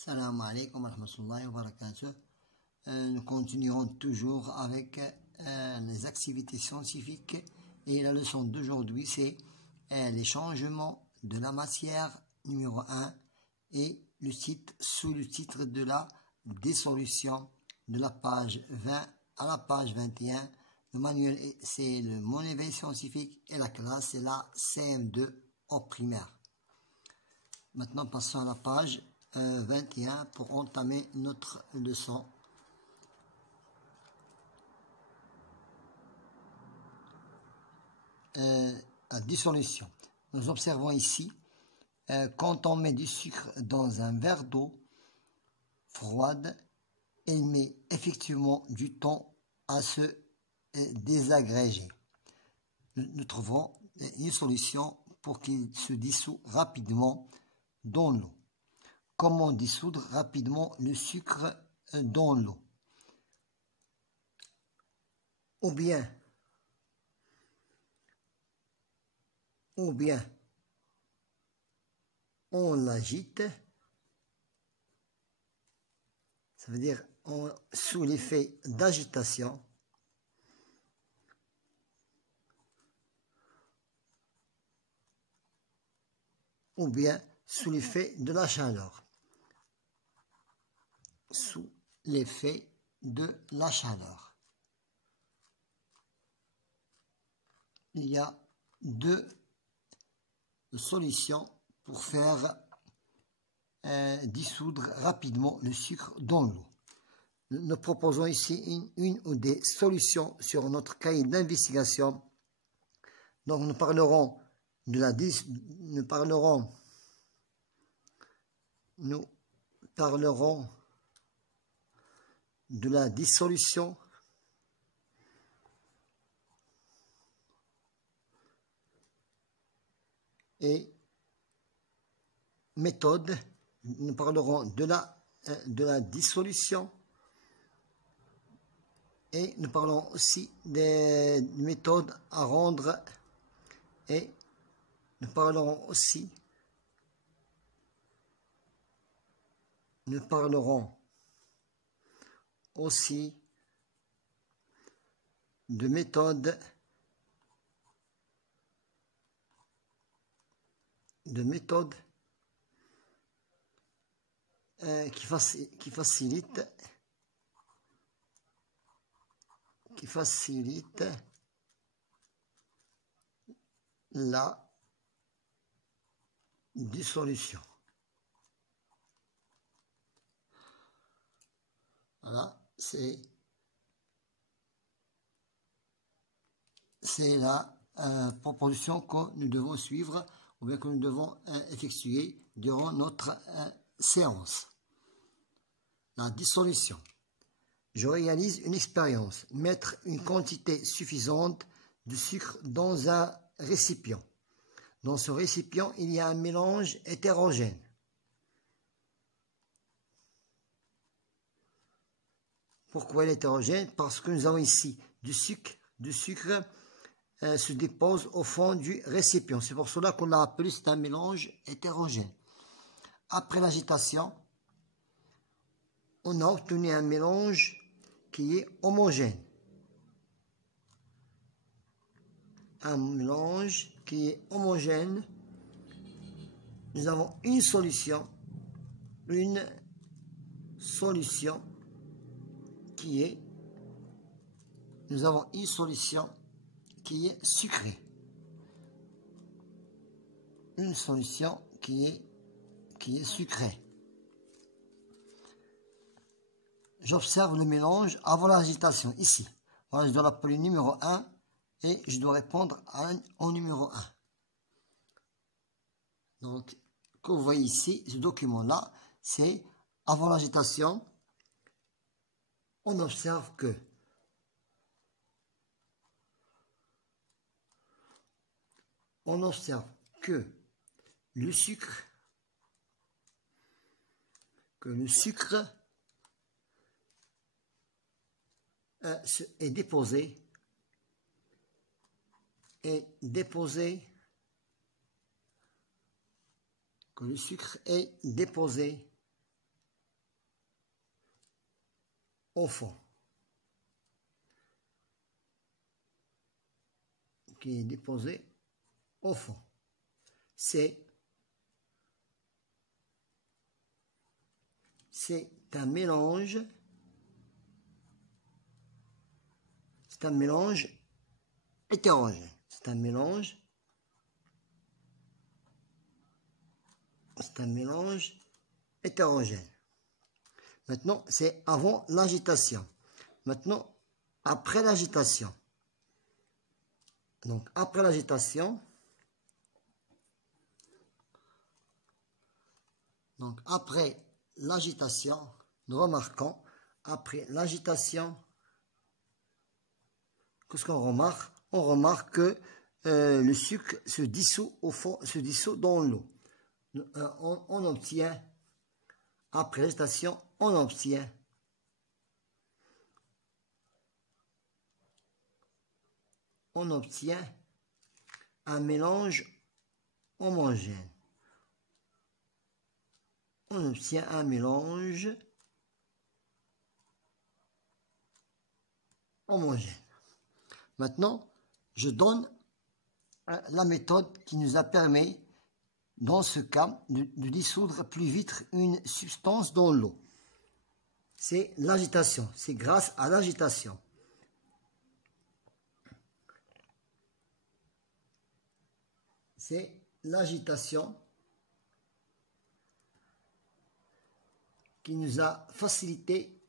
Salam alaikum wa rahmatullahi wa barakatuh. Nous continuerons toujours avec les activités scientifiques et la leçon d'aujourd'hui c'est les changements de la matière numéro 1 et le titre sous le titre de la dissolution de la page 20 à la page 21. Le manuel c'est le Mon éveil scientifique et la classe c'est la CM2 au primaire. Maintenant passons à la page 21 pour entamer notre leçon. La dissolution. Nous observons ici, quand on met du sucre dans un verre d'eau froide, il met effectivement du temps à se désagréger. Nous trouverons une solution pour qu'il se dissout rapidement dans l'eau. Comment dissoudre rapidement le sucre dans l'eau? Ou bien on l'agite, ça veut dire sous l'effet d'agitation, ou bien sous l'effet de la chaleur. Sous l'effet de la chaleur. Il y a deux solutions pour faire dissoudre rapidement le sucre dans l'eau. Nous proposons ici une ou des solutions sur notre cahier d'investigation. Donc nous parlerons de la dissolution et méthode. Nous parlerons de la dissolution et nous parlons aussi des méthodes à rendre et nous parlerons aussi de méthodes qui facilitent la dissolution. Voilà, c'est la proposition que nous devons suivre ou bien que nous devons effectuer durant notre séance. La dissolution. Je réalise une expérience. Mettre une quantité suffisante de sucre dans un récipient. Dans ce récipient, il y a un mélange hétérogène. Pourquoi il est hétérogène? Parce que nous avons ici du sucre se dépose au fond du récipient. C'est pour cela qu'on l'a appelé, c'est un mélange hétérogène. Après l'agitation, on a obtenu un mélange qui est homogène. Un mélange qui est homogène. Nous avons une solution qui est sucrée. Une solution qui est sucrée. J'observe le mélange avant l'agitation, ici. Voilà, je dois l'appeler numéro 1 et je dois répondre au numéro 1. Donc, que vous voyez ici, ce document-là, c'est avant l'agitation, on observe que le sucre est déposé que le sucre est déposé au fond, qui est déposé au fond. C'est un mélange. C'est un mélange hétérogène. C'est un mélange hétérogène. Maintenant, c'est avant l'agitation. Maintenant, après l'agitation. Donc, après l'agitation, nous remarquons, après l'agitation, qu'est-ce qu'on remarque? On remarque que le sucre se dissout au fond, se dissout dans l'eau. On obtient, après l'agitation, on obtient un mélange homogène. On obtient un mélange homogène. Maintenant, je donne la méthode qui nous a permis, dans ce cas, de dissoudre plus vite une substance dans l'eau. C'est l'agitation. C'est grâce à l'agitation. C'est l'agitation qui nous a facilité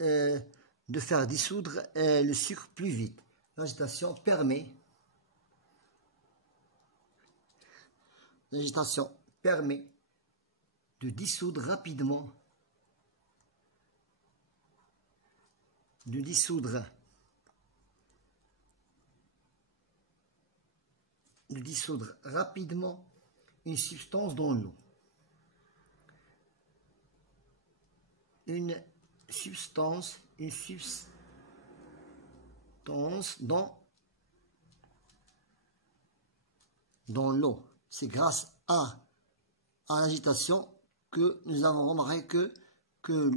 de faire dissoudre le sucre plus vite. L'agitation permet de dissoudre rapidement, une substance dans l'eau. Une substance dans l'eau. C'est grâce à l'agitation que nous avons remarqué que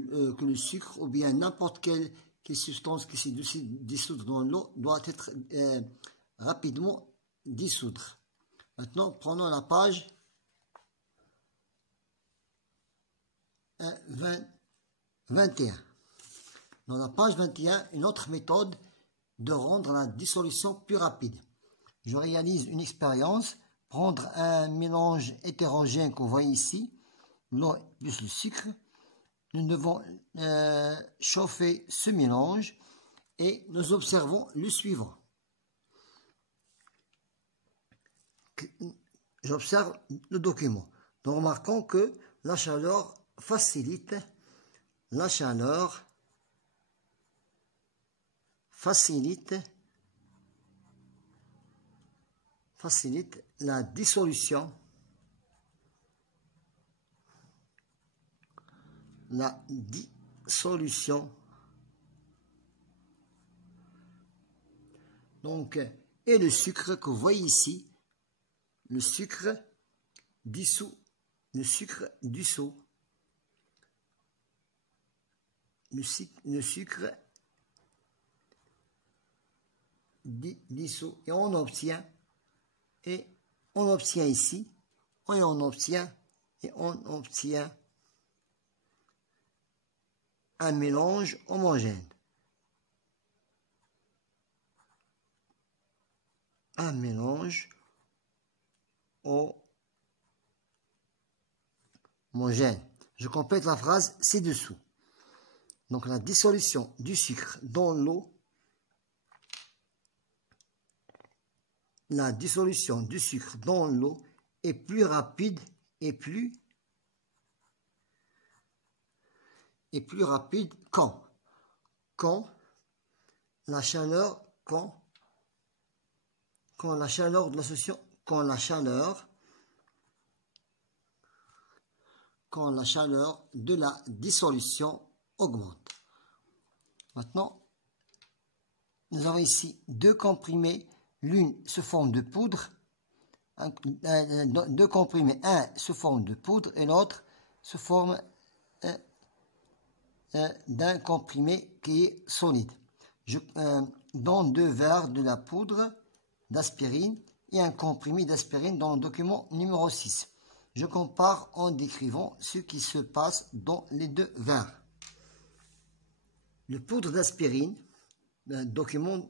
le sucre ou bien n'importe quelle substance qui s'est dissoute dans l'eau doit être rapidement dissoudre. Maintenant, prenons la page 21. Dans la page 21, une autre méthode de rendre la dissolution plus rapide. Je réalise une expérience, prendre un mélange hétérogène qu'on voit ici, l'eau plus le sucre. Nous devons chauffer ce mélange et nous observons le suivant. J'observe le document. Nous remarquons que la chaleur facilite la dissolution donc, et le sucre que vous voyez ici, le sucre dissout. Le sucre dissout et on obtient ici et on obtient un mélange homogène. Homogène. Je complète la phrase ci-dessous. Donc la dissolution du sucre dans l'eau, est plus rapide quand la chaleur de la solution, quand la chaleur de la dissolution augmente. Maintenant, nous avons ici deux comprimés, l'une sous forme de poudre, deux comprimés, un sous forme de poudre et l'autre sous forme d'un comprimé qui est solide. Je donne 2 verres de la poudre d'aspirine et un comprimé d'aspirine dans le document numéro 6. Je compare en décrivant ce qui se passe dans les 2 verres. Le poudre d'aspirine, document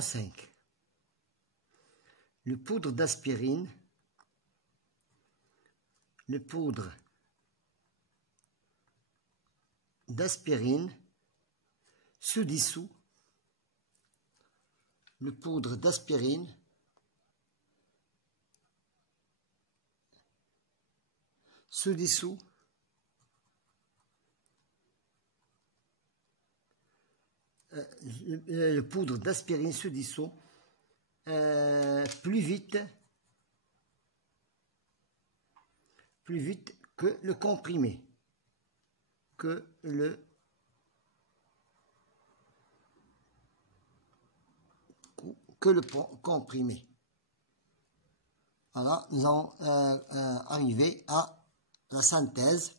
5. Le poudre d'aspirine, se dissout. Le poudre d'aspirine se dissout le poudre d'aspirine se dissout plus vite que le comprimé, comprimé. Voilà, nous allons arriver à la synthèse.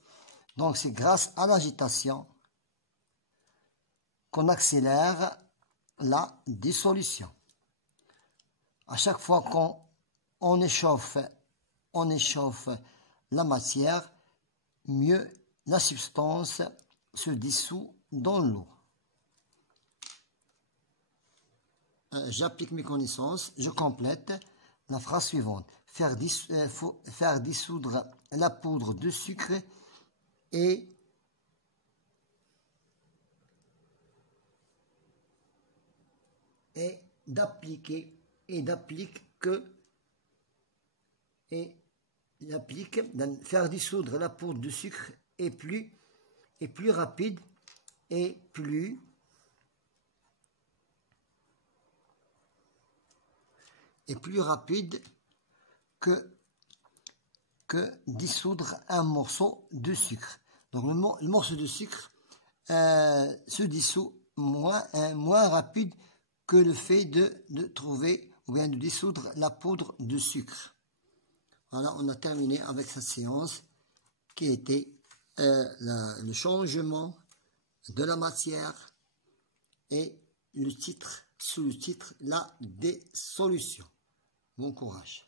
Donc c'est grâce à l'agitation qu'on accélère la dissolution. À chaque fois qu'on échauffe la matière, mieux la substance se dissout dans l'eau. J'applique mes connaissances, je complète la phrase suivante. Faire dissoudre la poudre de sucre et faire dissoudre la poudre de sucre est plus rapide que dissoudre un morceau de sucre. Donc le morceau de sucre se dissout moins rapide que le fait de trouver ou bien de dissoudre la poudre de sucre. Voilà, on a terminé avec cette séance qui était le changement de la matière et sous le titre la dissolution. Bon courage.